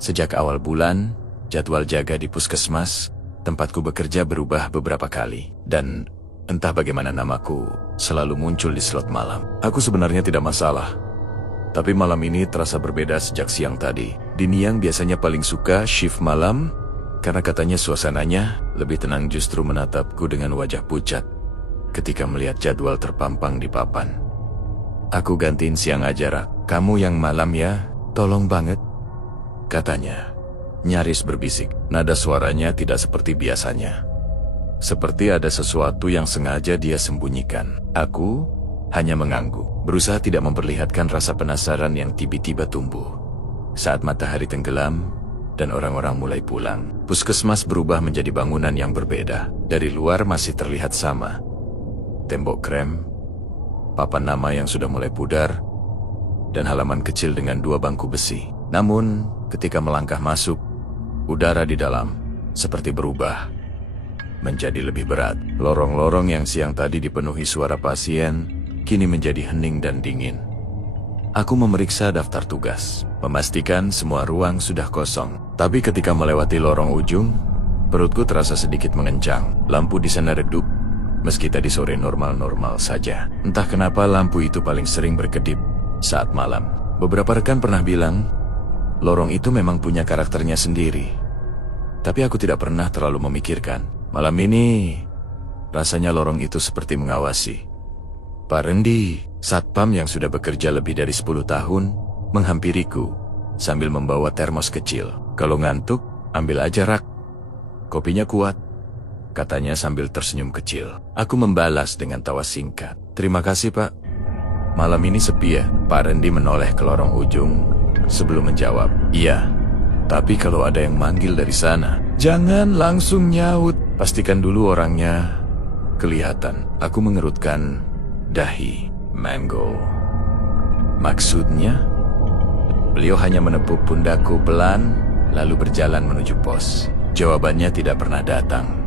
Sejak awal bulan, jadwal jaga di puskesmas, tempatku bekerja berubah beberapa kali. Dan entah bagaimana namaku selalu muncul di slot malam. Aku sebenarnya tidak masalah. Tapi malam ini terasa berbeda sejak siang tadi. Dini yang biasanya paling suka shift malam, karena katanya suasananya lebih tenang, justru menatapku dengan wajah pucat ketika melihat jadwal terpampang di papan. Aku gantiin siang aja, Rak. Kamu yang malam ya? Tolong banget, katanya. Nyaris berbisik. Nada suaranya tidak seperti biasanya. Seperti ada sesuatu yang sengaja dia sembunyikan. Aku hanya mengangguk, berusaha tidak memperlihatkan rasa penasaran yang tiba-tiba tumbuh. Saat matahari tenggelam dan orang-orang mulai pulang, puskesmas berubah menjadi bangunan yang berbeda. Dari luar masih terlihat sama. Tembok krem, papan nama yang sudah mulai pudar, dan halaman kecil dengan 2 bangku besi. Namun, ketika melangkah masuk, udara di dalam seperti berubah menjadi lebih berat. Lorong-lorong yang siang tadi dipenuhi suara pasien, kini menjadi hening dan dingin. Aku memeriksa daftar tugas, memastikan semua ruang sudah kosong. Tapi ketika melewati lorong ujung, perutku terasa sedikit mengencang. Lampu di sana redup, meski tadi sore normal-normal saja. Entah kenapa lampu itu paling sering berkedip saat malam. Beberapa rekan pernah bilang, lorong itu memang punya karakternya sendiri. Tapi aku tidak pernah terlalu memikirkan. Malam ini, rasanya lorong itu seperti mengawasi. Pak Rendi, satpam yang sudah bekerja lebih dari 10 tahun, menghampiriku sambil membawa termos kecil. Kalau ngantuk, ambil aja, Rak. Kopinya kuat, katanya sambil tersenyum kecil. Aku membalas dengan tawa singkat. Terima kasih, Pak. Malam ini sepi ya? Pak Rendi menoleh ke lorong ujung sebelum menjawab. Iya, tapi kalau ada yang manggil dari sana, jangan langsung nyaut. Pastikan dulu orangnya kelihatan. Aku mengerutkan dahi. Mango. Maksudnya? Beliau hanya menepuk pundakku pelan, lalu berjalan menuju pos. Jawabannya tidak pernah datang,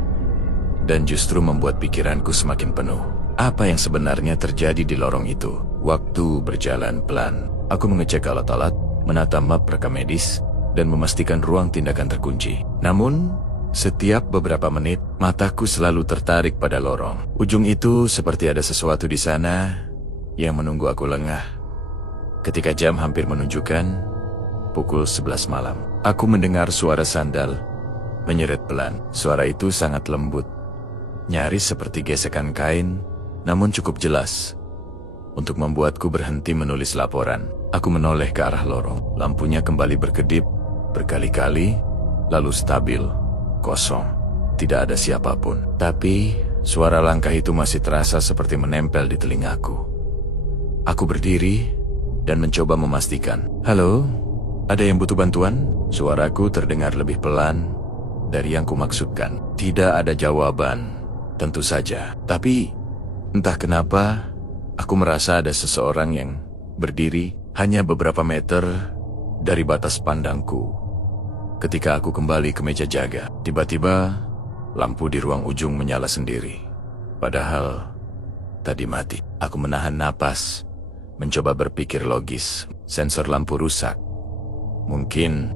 dan justru membuat pikiranku semakin penuh. Apa yang sebenarnya terjadi di lorong itu? Waktu berjalan pelan. Aku mengecek alat-alat, menata map rekam medis, dan memastikan ruang tindakan terkunci. Namun, setiap beberapa menit, mataku selalu tertarik pada lorong. Ujung itu seperti ada sesuatu di sana yang menunggu aku lengah. Ketika jam hampir menunjukkan pukul 11 malam, aku mendengar suara sandal menyeret pelan. Suara itu sangat lembut, nyaris seperti gesekan kain, namun cukup jelas untuk membuatku berhenti menulis laporan. Aku menoleh ke arah lorong. Lampunya kembali berkedip berkali-kali, lalu stabil. Kosong, tidak ada siapapun. Tapi, suara langkah itu masih terasa seperti menempel di telingaku. Aku berdiri dan mencoba memastikan. Halo, ada yang butuh bantuan? Suaraku terdengar lebih pelan dari yang kumaksudkan. Tidak ada jawaban, tentu saja. Tapi, entah kenapa, aku merasa ada seseorang yang berdiri hanya beberapa meter dari batas pandangku. Ketika aku kembali ke meja jaga, tiba-tiba lampu di ruang ujung menyala sendiri. Padahal tadi mati. Aku menahan napas, mencoba berpikir logis. Sensor lampu rusak. Mungkin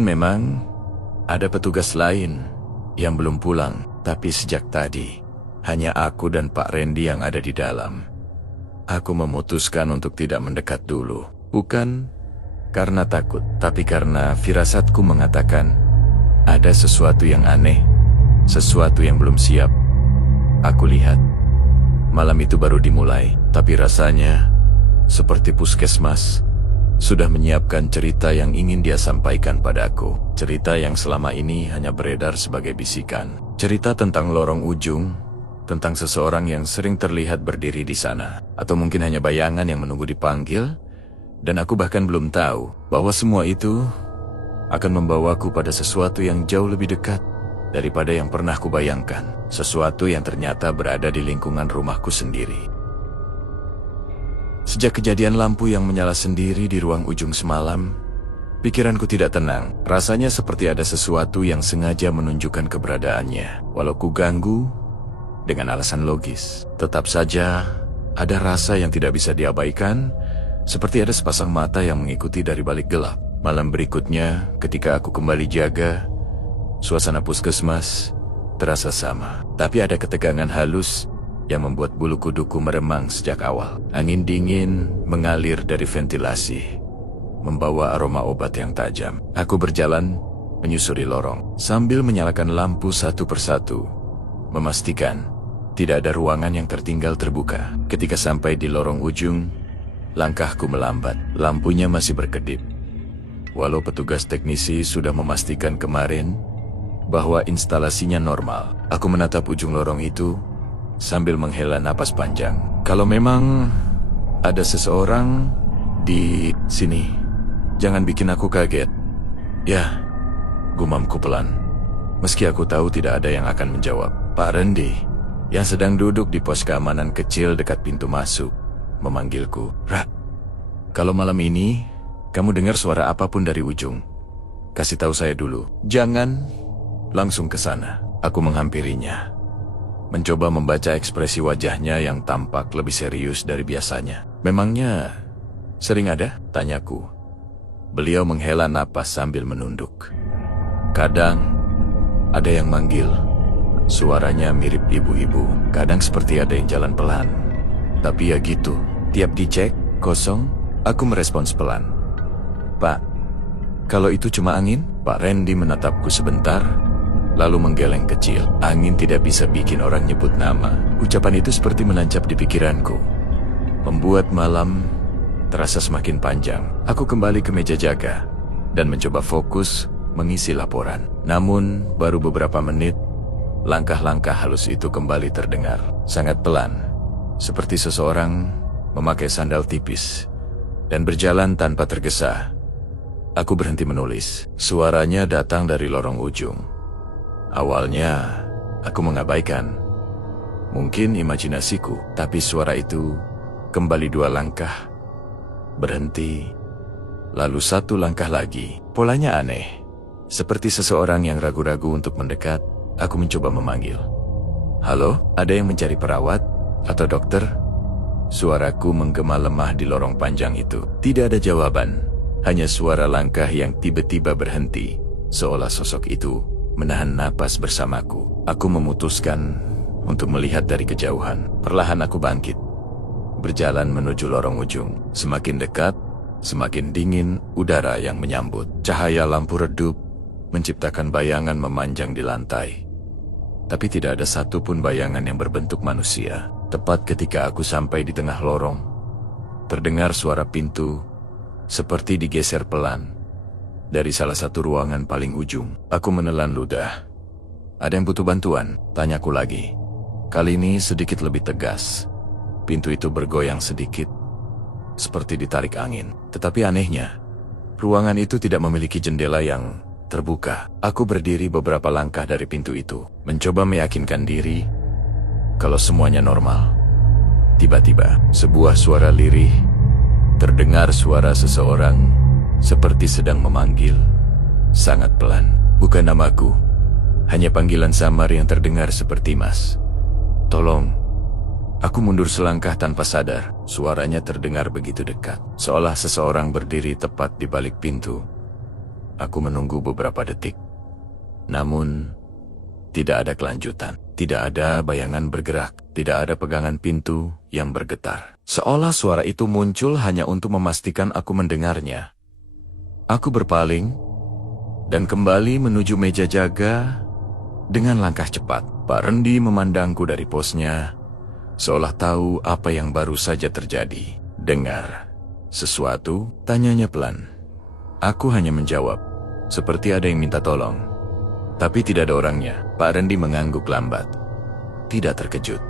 memang ada petugas lain yang belum pulang. Tapi sejak tadi, hanya aku dan Pak Rendi yang ada di dalam. Aku memutuskan untuk tidak mendekat dulu. Bukan karena takut, tapi karena firasatku mengatakan ada sesuatu yang aneh, sesuatu yang belum siap. Aku lihat, malam itu baru dimulai, tapi rasanya seperti puskesmas sudah menyiapkan cerita yang ingin dia sampaikan padaku. Cerita yang selama ini hanya beredar sebagai bisikan. Cerita tentang lorong ujung, tentang seseorang yang sering terlihat berdiri di sana, atau mungkin hanya bayangan yang menunggu dipanggil. Dan aku bahkan belum tahu bahwa semua itu akan membawaku pada sesuatu yang jauh lebih dekat daripada yang pernah kubayangkan. Sesuatu yang ternyata berada di lingkungan rumahku sendiri. Sejak kejadian lampu yang menyala sendiri di ruang ujung semalam, pikiranku tidak tenang. Rasanya seperti ada sesuatu yang sengaja menunjukkan keberadaannya. Walau ku ganggu dengan alasan logis, tetap saja ada rasa yang tidak bisa diabaikan. Seperti ada sepasang mata yang mengikuti dari balik gelap. Malam berikutnya, ketika aku kembali jaga, suasana puskesmas terasa sama. Tapi ada ketegangan halus yang membuat bulu kuduku meremang sejak awal. Angin dingin mengalir dari ventilasi, membawa aroma obat yang tajam. Aku berjalan menyusuri lorong, sambil menyalakan lampu satu persatu, memastikan tidak ada ruangan yang tertinggal terbuka. Ketika sampai di lorong ujung, langkahku melambat. Lampunya masih berkedip. Walau petugas teknisi sudah memastikan kemarin bahwa instalasinya normal, aku menatap ujung lorong itu sambil menghela napas panjang. Kalau memang ada seseorang di sini, jangan bikin aku kaget. Ya, gumamku pelan. Meski aku tahu tidak ada yang akan menjawab. Pak Rendi, yang sedang duduk di pos keamanan kecil dekat pintu masuk, memanggilku. Ra, kalau malam ini kamu dengar suara apapun dari ujung, kasih tahu saya dulu. Jangan langsung ke sana. Aku menghampirinya, mencoba membaca ekspresi wajahnya yang tampak lebih serius dari biasanya. Memangnya sering ada? Tanyaku. Beliau menghela napas sambil menunduk. Kadang ada yang manggil. Suaranya mirip ibu-ibu. Kadang seperti ada yang jalan pelan. Tapi ya gitu. Tiap dicek, kosong, aku merespons pelan. Pak, kalau itu cuma angin? Pak Rendi menatapku sebentar, lalu menggeleng kecil. Angin tidak bisa bikin orang nyebut nama. Ucapan itu seperti menancap di pikiranku, membuat malam terasa semakin panjang. Aku kembali ke meja jaga dan mencoba fokus mengisi laporan. Namun, baru beberapa menit, langkah-langkah halus itu kembali terdengar. Sangat pelan, seperti seseorang memakai sandal tipis, dan berjalan tanpa tergesa. Aku berhenti menulis. Suaranya datang dari lorong ujung. Awalnya, aku mengabaikan. Mungkin imajinasiku, tapi suara itu kembali 2 langkah, berhenti, lalu 1 langkah lagi. Polanya aneh. Seperti seseorang yang ragu-ragu untuk mendekat, aku mencoba memanggil. Halo, ada yang mencari perawat atau dokter? Suaraku menggema lemah di lorong panjang itu. Tidak ada jawaban. Hanya suara langkah yang tiba-tiba berhenti, seolah sosok itu menahan napas bersamaku. Aku memutuskan untuk melihat dari kejauhan. Perlahan aku bangkit, berjalan menuju lorong ujung. Semakin dekat, semakin dingin udara yang menyambut. Cahaya lampu redup menciptakan bayangan memanjang di lantai. Tapi tidak ada satupun bayangan yang berbentuk manusia. Tepat ketika aku sampai di tengah lorong, terdengar suara pintu seperti digeser pelan dari salah satu ruangan paling ujung. Aku menelan ludah. Ada yang butuh bantuan? Tanyaku lagi. Kali ini sedikit lebih tegas. Pintu itu bergoyang sedikit, seperti ditarik angin. Tetapi anehnya, ruangan itu tidak memiliki jendela yang terbuka. Aku berdiri beberapa langkah dari pintu itu, mencoba meyakinkan diri kalau semuanya normal. Tiba-tiba, sebuah suara lirih terdengar, suara seseorang seperti sedang memanggil, sangat pelan. Bukan namaku, hanya panggilan samar yang terdengar seperti Mas. Tolong. Aku mundur selangkah tanpa sadar. Suaranya terdengar begitu dekat, seolah seseorang berdiri tepat di balik pintu. Aku menunggu beberapa detik. Namun, tidak ada kelanjutan. Tidak ada bayangan bergerak. Tidak ada pegangan pintu yang bergetar. Seolah suara itu muncul hanya untuk memastikan aku mendengarnya. Aku berpaling dan kembali menuju meja jaga dengan langkah cepat. Pak Rendi memandangku dari posnya, seolah tahu apa yang baru saja terjadi. Dengar sesuatu? Tanyanya pelan. Aku hanya menjawab, seperti ada yang minta tolong. Tapi tidak ada orangnya. Pak Rendi mengangguk lambat. Tidak terkejut.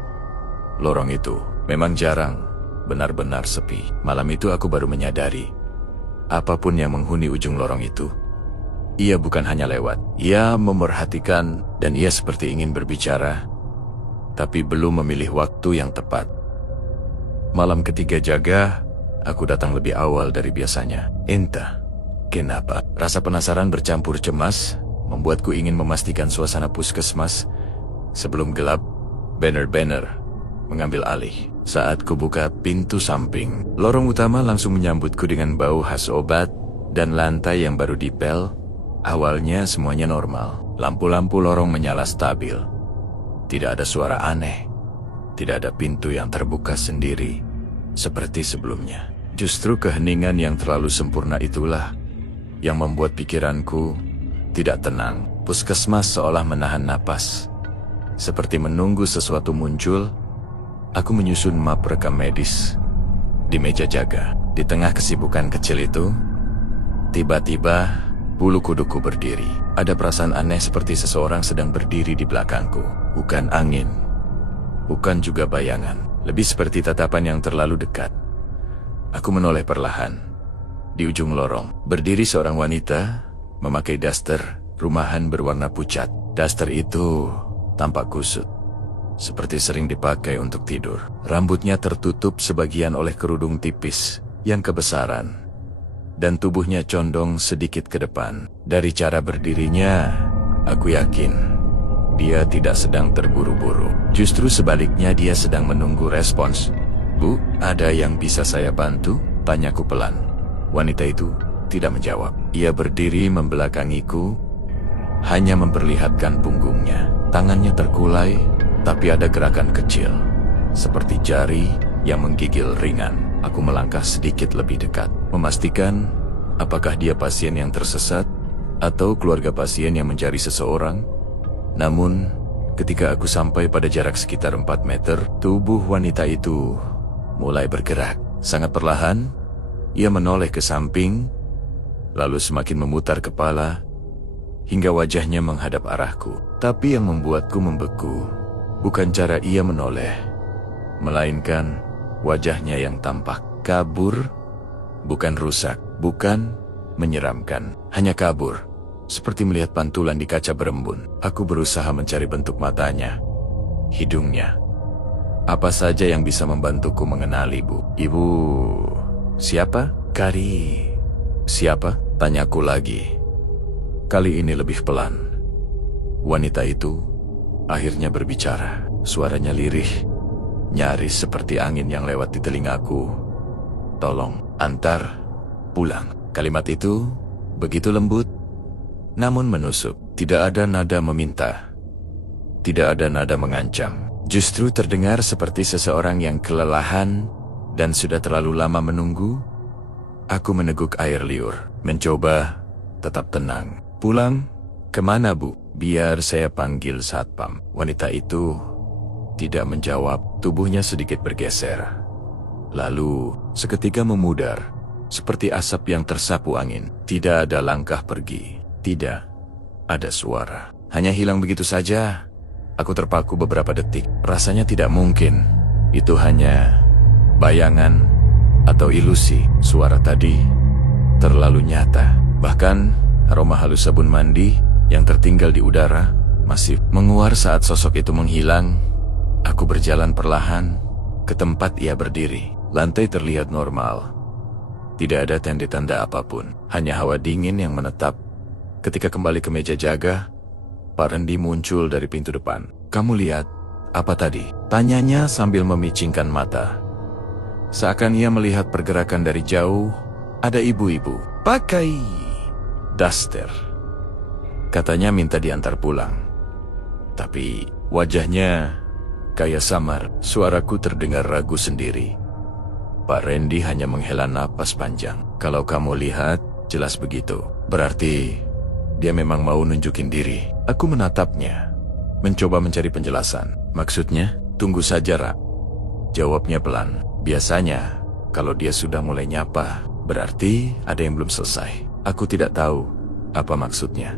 Lorong itu memang jarang, benar-benar sepi. Malam itu aku baru menyadari, apapun yang menghuni ujung lorong itu, ia bukan hanya lewat. Ia memerhatikan dan ia seperti ingin berbicara, tapi belum memilih waktu yang tepat. Malam ketiga jaga, aku datang lebih awal dari biasanya. Entah kenapa, rasa penasaran bercampur cemas membuatku ingin memastikan suasana puskesmas sebelum gelap. Banner-banner mengambil alih. Saat kubuka pintu samping, lorong utama langsung menyambutku dengan bau khas obat dan lantai yang baru dipel. Awalnya semuanya normal. Lampu-lampu lorong menyala stabil. Tidak ada suara aneh. Tidak ada pintu yang terbuka sendiri seperti sebelumnya. Justru keheningan yang terlalu sempurna itulah yang membuat pikiranku tidak tenang. Puskesmas seolah menahan napas. Seperti menunggu sesuatu muncul, aku menyusun map rekam medis di meja jaga. Di tengah kesibukan kecil itu, tiba-tiba bulu kuduku berdiri. Ada perasaan aneh seperti seseorang sedang berdiri di belakangku. Bukan angin, bukan juga bayangan. Lebih seperti tatapan yang terlalu dekat. Aku menoleh perlahan. Di ujung lorong, berdiri seorang wanita memakai daster rumahan berwarna pucat. Daster itu tampak kusut, seperti sering dipakai untuk tidur. Rambutnya tertutup sebagian oleh kerudung tipis yang kebesaran, dan tubuhnya condong sedikit ke depan. Dari cara berdirinya, aku yakin dia tidak sedang terburu-buru. Justru sebaliknya, dia sedang menunggu respons. "Bu, ada yang bisa saya bantu?" tanyaku pelan. Wanita itu tidak menjawab. Ia berdiri membelakangiku, hanya memperlihatkan punggungnya. Tangannya terkulai, tapi ada gerakan kecil, seperti jari yang menggigil ringan. Aku melangkah sedikit lebih dekat, memastikan apakah dia pasien yang tersesat atau keluarga pasien yang mencari seseorang. Namun, ketika aku sampai pada jarak sekitar 4 meter, tubuh wanita itu mulai bergerak. Sangat perlahan, ia menoleh ke samping, lalu semakin memutar kepala, hingga wajahnya menghadap arahku. Tapi yang membuatku membeku, bukan cara ia menoleh, melainkan wajahnya yang tampak kabur, bukan rusak, bukan menyeramkan, hanya kabur, seperti melihat pantulan di kaca berembun. Aku berusaha mencari bentuk matanya, hidungnya, apa saja yang bisa membantuku mengenali ibu. "Ibu siapa?" "Kari." "Siapa?" tanyaku lagi. Kali ini lebih pelan. Wanita itu akhirnya berbicara. Suaranya lirih, nyaris seperti angin yang lewat di telingaku. "Tolong, antar pulang." Kalimat itu begitu lembut, namun menusuk. Tidak ada nada meminta, tidak ada nada mengancam. Justru terdengar seperti seseorang yang kelelahan dan sudah terlalu lama menunggu. Aku meneguk air liur, mencoba tetap tenang. "Pulang? Kemana, Bu?" "Biar saya panggil satpam." Wanita itu tidak menjawab. Tubuhnya sedikit bergeser, lalu seketika memudar, seperti asap yang tersapu angin. Tidak ada langkah pergi, tidak ada suara, hanya hilang begitu saja. Aku terpaku beberapa detik. Rasanya tidak mungkin itu hanya bayangan atau ilusi. Suara tadi terlalu nyata. Bahkan aroma halus sabun mandi yang tertinggal di udara masih menguar saat sosok itu menghilang. Aku berjalan perlahan ke tempat ia berdiri. Lantai terlihat normal. Tidak ada tanda-tanda apapun, hanya hawa dingin yang menetap. Ketika kembali ke meja jaga, Pak Rendi muncul dari pintu depan. "Kamu lihat apa tadi?" tanyanya sambil memicingkan mata. Seakan ia melihat pergerakan dari jauh. Ada ibu-ibu pakai daster. Katanya minta diantar pulang. Tapi wajahnya kayak samar. Suaraku terdengar ragu sendiri. Pak Rendi hanya menghela napas panjang. "Kalau kamu lihat, jelas begitu. Berarti dia memang mau nunjukin diri." Aku menatapnya, mencoba mencari penjelasan. "Maksudnya, tunggu saja, Ra." Jawabnya pelan. Biasanya, kalau dia sudah mulai nyapa, berarti ada yang belum selesai. Aku tidak tahu apa maksudnya.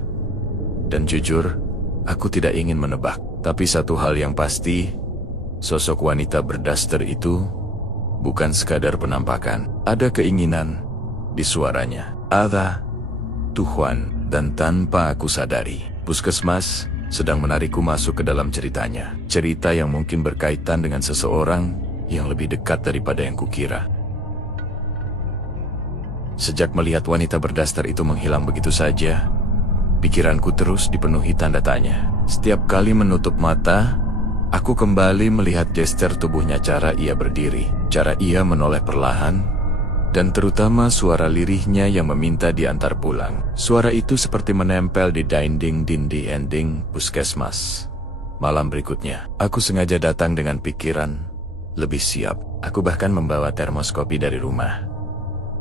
Dan jujur, aku tidak ingin menebak. Tapi satu hal yang pasti, sosok wanita berdaster itu bukan sekadar penampakan. Ada keinginan di suaranya. Ada Tuhan, dan tanpa aku sadari, puskesmas sedang menarikku masuk ke dalam ceritanya. Cerita yang mungkin berkaitan dengan seseorang yang lebih dekat daripada yang kukira. Sejak melihat wanita berdaster itu menghilang begitu saja, pikiranku terus dipenuhi tanda tanya. Setiap kali menutup mata, aku kembali melihat gestur tubuhnya, cara ia berdiri, cara ia menoleh perlahan, dan terutama suara lirihnya yang meminta diantar pulang. Suara itu seperti menempel di dinding puskesmas. Malam berikutnya, aku sengaja datang dengan pikiran lebih siap. Aku bahkan membawa termos kopi dari rumah,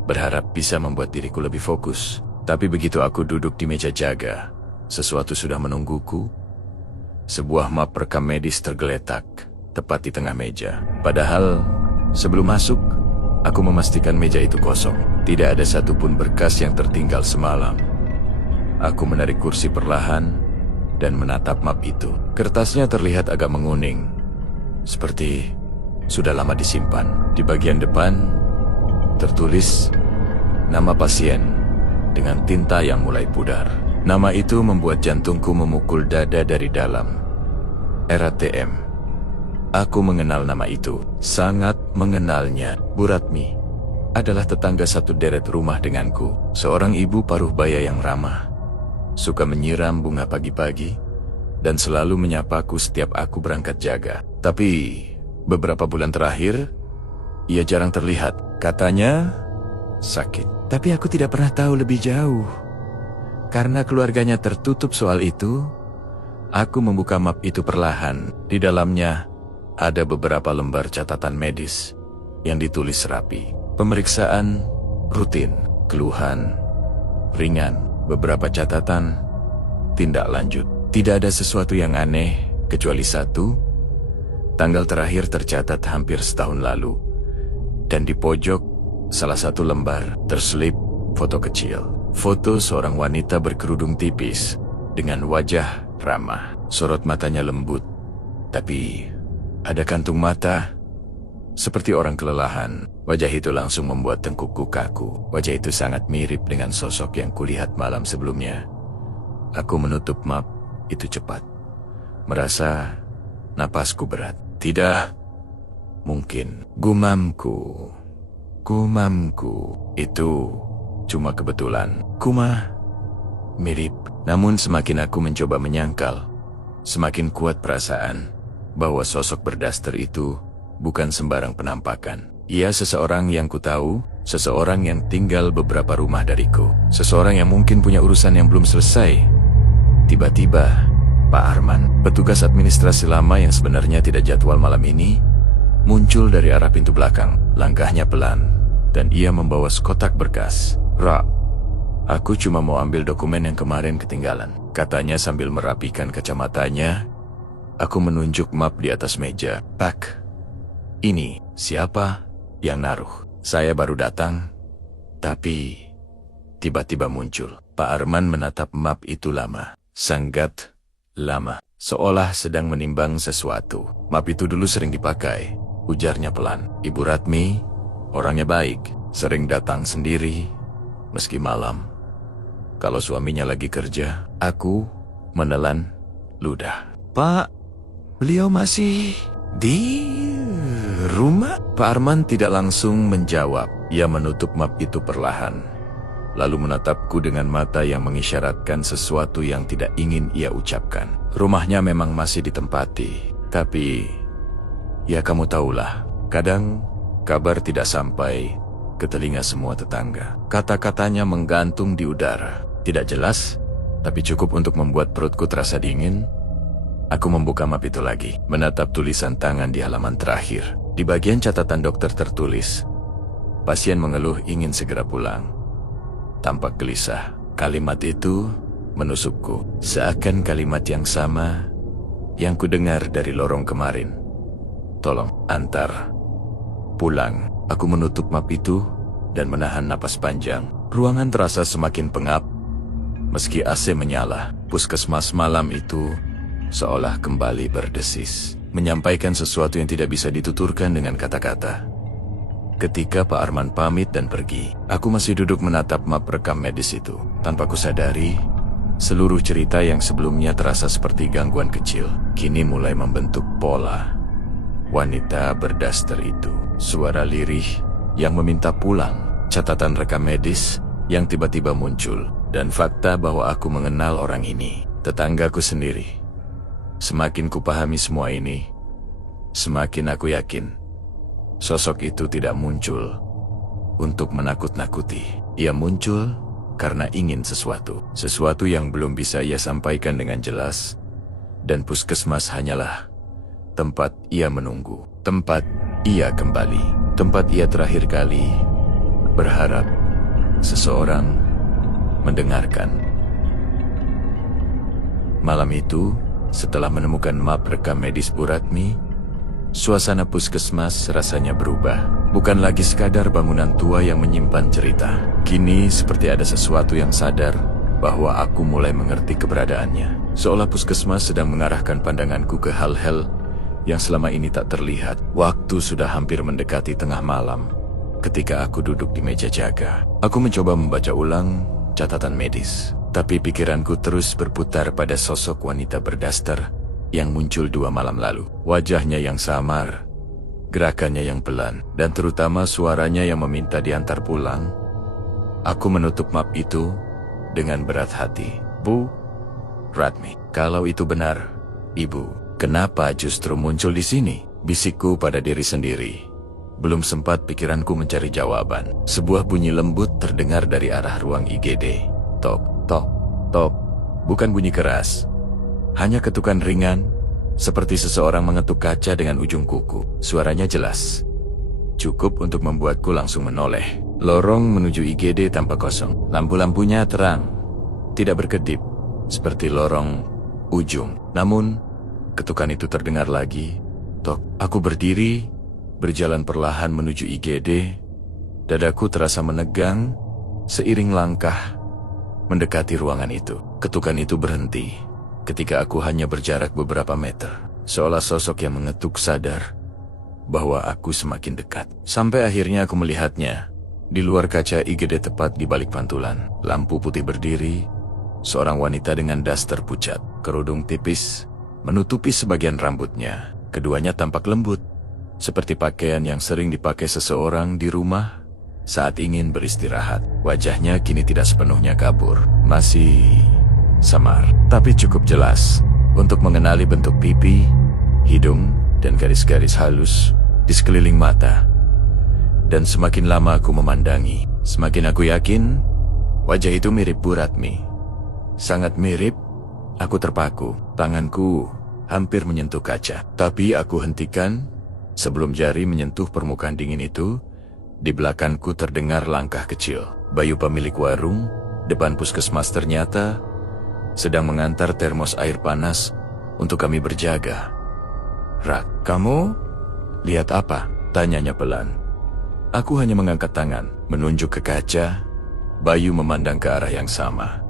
berharap bisa membuat diriku lebih fokus. Tapi begitu aku duduk di meja jaga, sesuatu sudah menungguku. Sebuah map rekam medis tergeletak tepat di tengah meja. Padahal sebelum masuk, aku memastikan meja itu kosong. Tidak ada satupun berkas yang tertinggal semalam. Aku menarik kursi perlahan dan menatap map itu. Kertasnya terlihat agak menguning, seperti sudah lama disimpan. Di bagian depan tertulis nama pasien dengan tinta yang mulai pudar. Nama itu membuat jantungku memukul dada dari dalam. RATM. Aku mengenal nama itu, sangat mengenalnya. Bu Ratmi adalah tetangga satu deret rumah denganku. Seorang ibu paruh baya yang ramah, suka menyiram bunga pagi-pagi, dan selalu menyapaku setiap aku berangkat jaga. Tapi beberapa bulan terakhir, ia jarang terlihat. Katanya sakit. Tapi aku tidak pernah tahu lebih jauh. Karena keluarganya tertutup soal itu, aku membuka map itu perlahan. Di dalamnya ada beberapa lembar catatan medis yang ditulis rapi. Pemeriksaan rutin, keluhan ringan, beberapa catatan tindak lanjut. Tidak ada sesuatu yang aneh, kecuali satu. Tanggal terakhir tercatat hampir setahun lalu. Dan di pojok salah satu lembar terselip foto kecil. Foto seorang wanita berkerudung tipis dengan wajah ramah. Sorot matanya lembut, tapi ada kantung mata seperti orang kelelahan. Wajah itu langsung membuat tengkukku kaku. Wajah itu sangat mirip dengan sosok yang kulihat malam sebelumnya. Aku menutup map itu cepat, merasa napasku berat. Tidak mungkin, gumamku. Itu cuma kebetulan. Mirip. Namun semakin aku mencoba menyangkal, semakin kuat perasaan bahwa sosok berdaster itu bukan sembarang penampakan. Ia seseorang yang kutahu, seseorang yang tinggal beberapa rumah dariku, seseorang yang mungkin punya urusan yang belum selesai. Tiba-tiba, Pak Arman, petugas administrasi lama yang sebenarnya tidak jadwal malam ini, muncul dari arah pintu belakang. Langkahnya pelan, dan ia membawa sekotak berkas. "Ra, aku cuma mau ambil dokumen yang kemarin ketinggalan," katanya sambil merapikan kacamatanya. Aku menunjuk map di atas meja. "Pak, ini siapa yang naruh? Saya baru datang." Tapi tiba-tiba muncul. Pak Arman menatap map itu lama, sangat lama, seolah sedang menimbang sesuatu. "Map itu dulu sering dipakai," ujarnya pelan. "Ibu Ratmi orangnya baik, sering datang sendiri, meski malam. Kalau suaminya lagi kerja." Aku menelan ludah. "Pak, beliau masih di rumah?" Pak Arman tidak langsung menjawab. Ia menutup map itu perlahan, lalu menatapku dengan mata yang mengisyaratkan sesuatu yang tidak ingin ia ucapkan. "Rumahnya memang masih ditempati, tapi ya kamu tahulah, kadang kabar tidak sampai ke telinga semua tetangga." Kata-katanya menggantung di udara. Tidak jelas, tapi cukup untuk membuat perutku terasa dingin. Aku membuka map itu lagi, menatap tulisan tangan di halaman terakhir. Di bagian catatan dokter tertulis, pasien mengeluh ingin segera pulang. Tampak gelisah. Kalimat itu menusukku, seakan kalimat yang sama yang kudengar dari lorong kemarin. "Tolong, antar pulang." Aku menutup map itu dan menahan napas panjang. Ruangan terasa semakin pengap, meski AC menyala. Puskesmas malam itu seolah kembali berdesis, menyampaikan sesuatu yang tidak bisa dituturkan dengan kata-kata. Ketika Pak Arman pamit dan pergi, aku masih duduk menatap map rekam medis itu. Tanpa kusadari, seluruh cerita yang sebelumnya terasa seperti gangguan kecil, kini mulai membentuk pola. Wanita berdaster itu, suara lirih yang meminta pulang, catatan rekam medis yang tiba-tiba muncul, dan fakta bahwa aku mengenal orang ini, tetanggaku sendiri. Semakin kupahami semua ini, semakin aku yakin sosok itu tidak muncul untuk menakut-nakuti. Ia muncul karena ingin sesuatu. Sesuatu yang belum bisa ia sampaikan dengan jelas. Dan puskesmas hanyalah tempat ia menunggu. Tempat ia kembali. Tempat ia terakhir kali berharap seseorang mendengarkan. Malam itu, setelah menemukan map rekam medis Bu Ratmi, suasana puskesmas rasanya berubah. Bukan lagi sekadar bangunan tua yang menyimpan cerita. Kini seperti ada sesuatu yang sadar bahwa aku mulai mengerti keberadaannya. Seolah puskesmas sedang mengarahkan pandanganku ke hal-hal yang selama ini tak terlihat. Waktu sudah hampir mendekati tengah malam ketika aku duduk di meja jaga. Aku mencoba membaca ulang catatan medis. Tapi pikiranku terus berputar pada sosok wanita berdaster yang muncul 2 malam lalu. Wajahnya yang samar, gerakannya yang pelan, dan terutama suaranya yang meminta diantar pulang. Aku menutup map itu dengan berat hati. Bu Ratmi, kalau itu benar, Ibu, kenapa justru muncul di sini? Bisikku pada diri sendiri. Belum sempat pikiranku mencari jawaban. Sebuah bunyi lembut terdengar dari arah ruang IGD. Tok. Tok, tok, bukan bunyi keras. Hanya ketukan ringan, seperti seseorang mengetuk kaca dengan ujung kuku. Suaranya jelas. Cukup untuk membuatku langsung menoleh. Lorong menuju IGD tampak kosong. Lampu-lampunya terang, tidak berkedip, seperti lorong ujung. Namun, ketukan itu terdengar lagi. Tok, aku berdiri, berjalan perlahan menuju IGD. Dadaku terasa menegang, seiring langkah mendekati ruangan itu. Ketukan itu berhenti ketika aku hanya berjarak beberapa meter. Seolah sosok yang mengetuk sadar bahwa aku semakin dekat. Sampai akhirnya aku melihatnya di luar kaca IGD tepat di balik pantulan. Lampu putih berdiri, seorang wanita dengan daster pucat, kerudung tipis menutupi sebagian rambutnya. Keduanya tampak lembut, seperti pakaian yang sering dipakai seseorang di rumah saat ingin beristirahat. Wajahnya kini tidak sepenuhnya kabur. Masih samar, tapi cukup jelas untuk mengenali bentuk pipi, hidung, dan garis-garis halus di sekeliling mata. Dan semakin lama aku memandangi, semakin aku yakin wajah itu mirip Bu Ratmi. Sangat mirip. Aku terpaku. Tanganku hampir menyentuh kaca. Tapi aku hentikan sebelum jari menyentuh permukaan dingin itu. Di belakangku terdengar langkah kecil. Bayu pemilik warung depan puskesmas ternyata sedang mengantar termos air panas untuk kami berjaga. Rak, kamu lihat apa? Tanyanya pelan. Aku hanya mengangkat tangan, menunjuk ke kaca. Bayu memandang ke arah yang sama,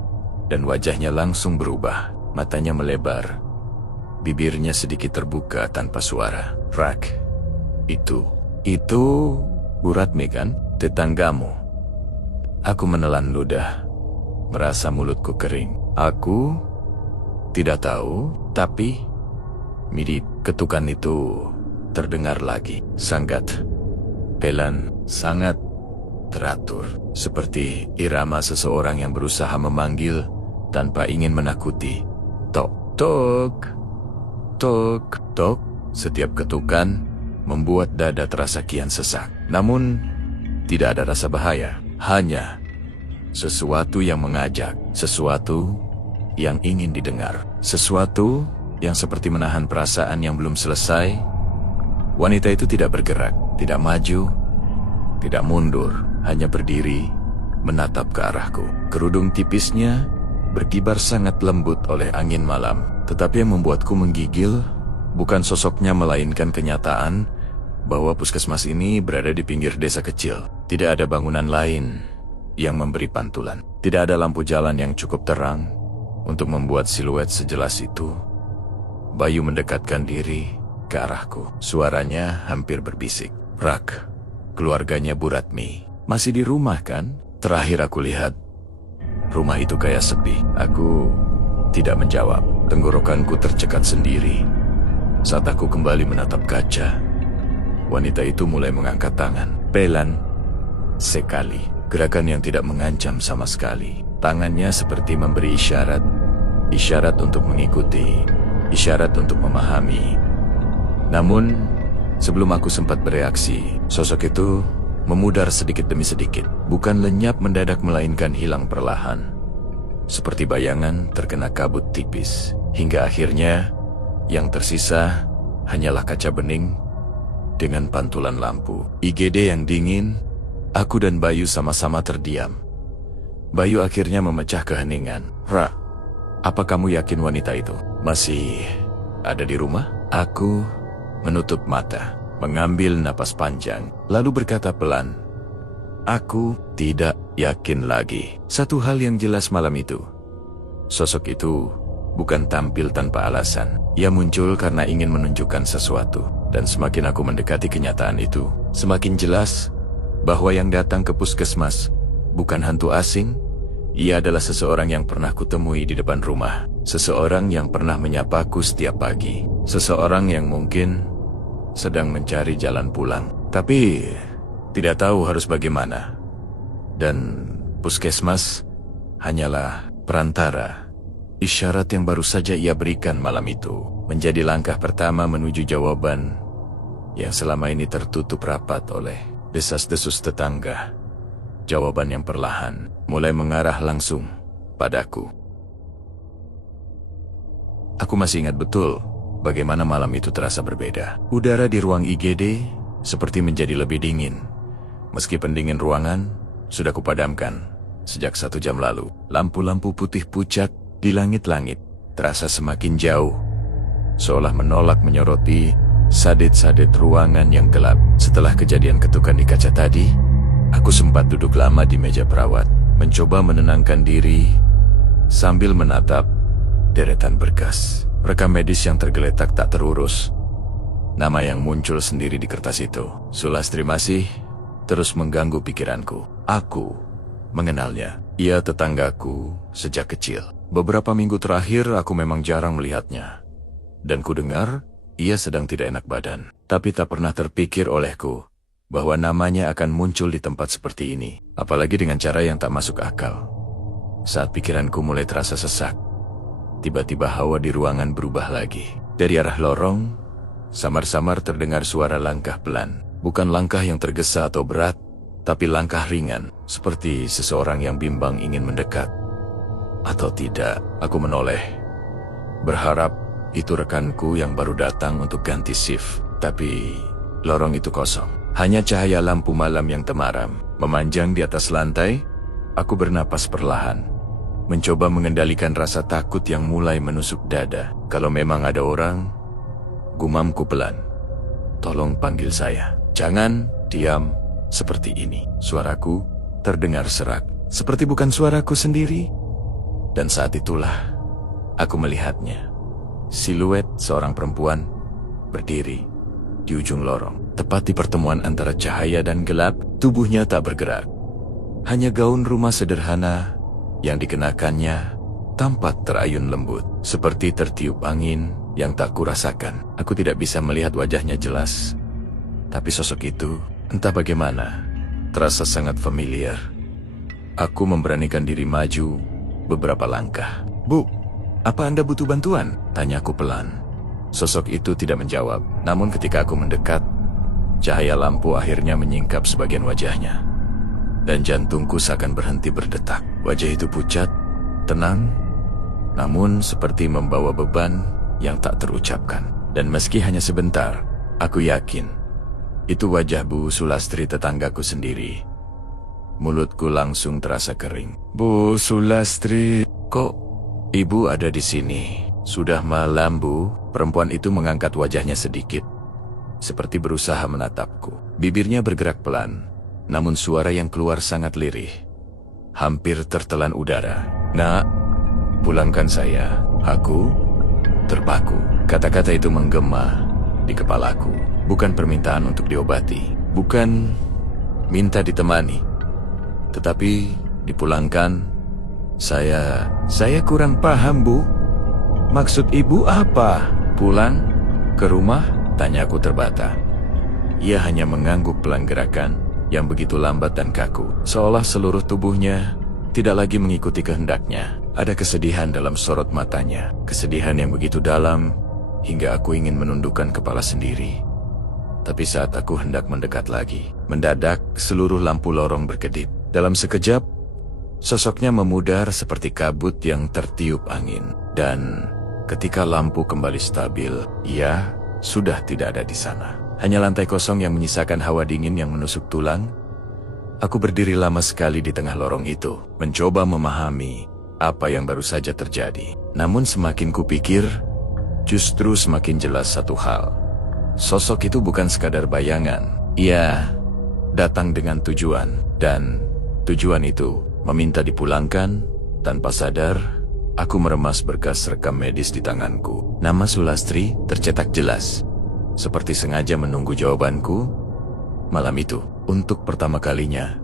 dan wajahnya langsung berubah. Matanya melebar, bibirnya sedikit terbuka tanpa suara. Rak, itu Bu Ratmi kan? Tetanggamu. Aku menelan ludah, merasa mulutku kering. Aku tidak tahu, tapi mirip. Ketukan itu terdengar lagi. Sangat pelan, sangat teratur. Seperti irama seseorang yang berusaha memanggil tanpa ingin menakuti. Tok, tok, tok, tok. Setiap ketukan membuat dada terasa kian sesak. Namun, tidak ada rasa bahaya. Hanya sesuatu yang mengajak. Sesuatu yang ingin didengar. Sesuatu yang seperti menahan perasaan yang belum selesai. Wanita itu tidak bergerak, tidak maju, tidak mundur. Hanya berdiri, menatap ke arahku. Kerudung tipisnya berkibar sangat lembut oleh angin malam. Tetapi yang membuatku menggigil bukan sosoknya melainkan kenyataan bahwa puskesmas ini berada di pinggir desa kecil. Tidak ada bangunan lain yang memberi pantulan. Tidak ada lampu jalan yang cukup terang untuk membuat siluet sejelas itu. Bayu mendekatkan diri ke arahku. Suaranya hampir berbisik. Rak, keluarganya Bu Ratmi masih di rumah kan? Terakhir aku lihat, rumah itu kayak sepi. Aku tidak menjawab. Tenggorokanku tercekat sendiri. Saat aku kembali menatap kaca, wanita itu mulai mengangkat tangan. Pelan sekali. Gerakan yang tidak mengancam sama sekali. Tangannya seperti memberi isyarat. Isyarat untuk mengikuti. Isyarat untuk memahami. Namun, sebelum aku sempat bereaksi, sosok itu memudar sedikit demi sedikit. Bukan lenyap mendadak melainkan hilang perlahan. Seperti bayangan terkena kabut tipis. Hingga akhirnya yang tersisa hanyalah kaca bening dengan pantulan lampu. IGD yang dingin, aku dan Bayu sama-sama terdiam. Bayu akhirnya memecah keheningan. Ra, apa kamu yakin wanita itu masih ada di rumah? Aku menutup mata, mengambil napas panjang, lalu berkata pelan, aku tidak yakin lagi. Satu hal yang jelas malam itu, sosok itu bukan tampil tanpa alasan. Ia muncul karena ingin menunjukkan sesuatu. Dan semakin aku mendekati kenyataan itu, semakin jelas bahwa yang datang ke puskesmas bukan hantu asing. Ia adalah seseorang yang pernah kutemui di depan rumah. Seseorang yang pernah menyapaku setiap pagi. Seseorang yang mungkin sedang mencari jalan pulang, tapi tidak tahu harus bagaimana. Dan puskesmas hanyalah perantara. Isyarat yang baru saja ia berikan malam itu menjadi langkah pertama menuju jawaban yang selama ini tertutup rapat oleh desas-desus tetangga. Jawaban yang perlahan mulai mengarah langsung padaku. Aku masih ingat betul bagaimana malam itu terasa berbeda. Udara di ruang IGD seperti menjadi lebih dingin. Meski pendingin ruangan sudah kupadamkan sejak 1 jam lalu. Lampu-lampu putih pucat di langit-langit terasa semakin jauh, seolah menolak menyoroti sadet-sadet ruangan yang gelap. Setelah kejadian ketukan di kaca tadi, aku sempat duduk lama di meja perawat, mencoba menenangkan diri sambil menatap deretan berkas rekam medis yang tergeletak tak terurus. Nama yang muncul sendiri di kertas itu, Sulastri, masih terus mengganggu pikiranku. Aku mengenalnya. Ia tetanggaku sejak kecil. Beberapa minggu terakhir aku memang jarang melihatnya. Dan ku dengar ia sedang tidak enak badan. Tapi tak pernah terpikir olehku bahwa namanya akan muncul di tempat seperti ini. Apalagi dengan cara yang tak masuk akal. Saat pikiranku mulai terasa sesak, tiba-tiba hawa di ruangan berubah lagi. Dari arah lorong, samar-samar terdengar suara langkah pelan. Bukan langkah yang tergesa atau berat, tapi langkah ringan, seperti seseorang yang bimbang ingin mendekat. Atau tidak, aku menoleh, berharap itu rekanku yang baru datang untuk ganti shift. Tapi lorong itu kosong. Hanya cahaya lampu malam yang temaram memanjang di atas lantai. Aku bernapas perlahan, mencoba mengendalikan rasa takut yang mulai menusuk dada. Kalau memang ada orang, gumamku pelan, tolong panggil saya. Jangan diam seperti ini. Suaraku terdengar serak, seperti bukan suaraku sendiri. Dan saat itulah aku melihatnya. Siluet seorang perempuan berdiri di ujung lorong. Tepat di pertemuan antara cahaya dan gelap, tubuhnya tak bergerak. Hanya gaun rumah sederhana yang dikenakannya tampak terayun lembut, seperti tertiup angin yang tak kurasakan. Aku tidak bisa melihat wajahnya jelas, tapi sosok itu, entah bagaimana, terasa sangat familiar. Aku memberanikan diri maju beberapa langkah. Bu, apa Anda butuh bantuan? Tanyaku pelan. Sosok itu tidak menjawab, namun ketika aku mendekat, cahaya lampu akhirnya menyingkap sebagian wajahnya. Dan jantungku seakan berhenti berdetak. Wajah itu pucat, tenang, namun seperti membawa beban yang tak terucapkan. Dan meski hanya sebentar, aku yakin itu wajah Bu Sulastri, tetanggaku sendiri. Mulutku langsung terasa kering. Bu Sulastri, kok Ibu ada di sini? Sudah malam, Bu. Perempuan itu mengangkat wajahnya sedikit, seperti berusaha menatapku. Bibirnya bergerak pelan, namun suara yang keluar sangat lirih, hampir tertelan udara. Nak, pulangkan saya. Aku terpaku. Kata-kata itu menggema di kepalaku. Bukan permintaan untuk diobati, bukan minta ditemani, tetapi dipulangkan. Saya kurang paham, Bu. Maksud Ibu apa? Pulang ke rumah? Tanyaku terbata. Ia hanya mengangguk pelan, gerakan yang begitu lambat dan kaku, seolah seluruh tubuhnya tidak lagi mengikuti kehendaknya. Ada kesedihan dalam sorot matanya, kesedihan yang begitu dalam hingga aku ingin menundukkan kepala sendiri. Tapi saat aku hendak mendekat lagi, mendadak seluruh lampu lorong berkedip. Dalam sekejap, sosoknya memudar seperti kabut yang tertiup angin. Dan ketika lampu kembali stabil, ia sudah tidak ada di sana. Hanya lantai kosong yang menyisakan hawa dingin yang menusuk tulang. Aku berdiri lama sekali di tengah lorong itu, mencoba memahami apa yang baru saja terjadi. Namun semakin kupikir, justru semakin jelas satu hal. Sosok itu bukan sekadar bayangan. Ia datang dengan tujuan, dan tujuan itu meminta dipulangkan. Tanpa sadar, aku meremas berkas rekam medis di tanganku. Nama Sulastri tercetak jelas, seperti sengaja menunggu jawabanku. Malam itu, untuk pertama kalinya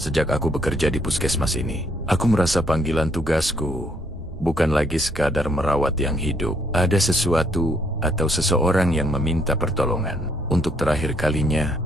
sejak aku bekerja di puskesmas ini, aku merasa panggilan tugasku bukan lagi sekadar merawat yang hidup. Ada sesuatu atau seseorang yang meminta pertolongan. Untuk terakhir kalinya,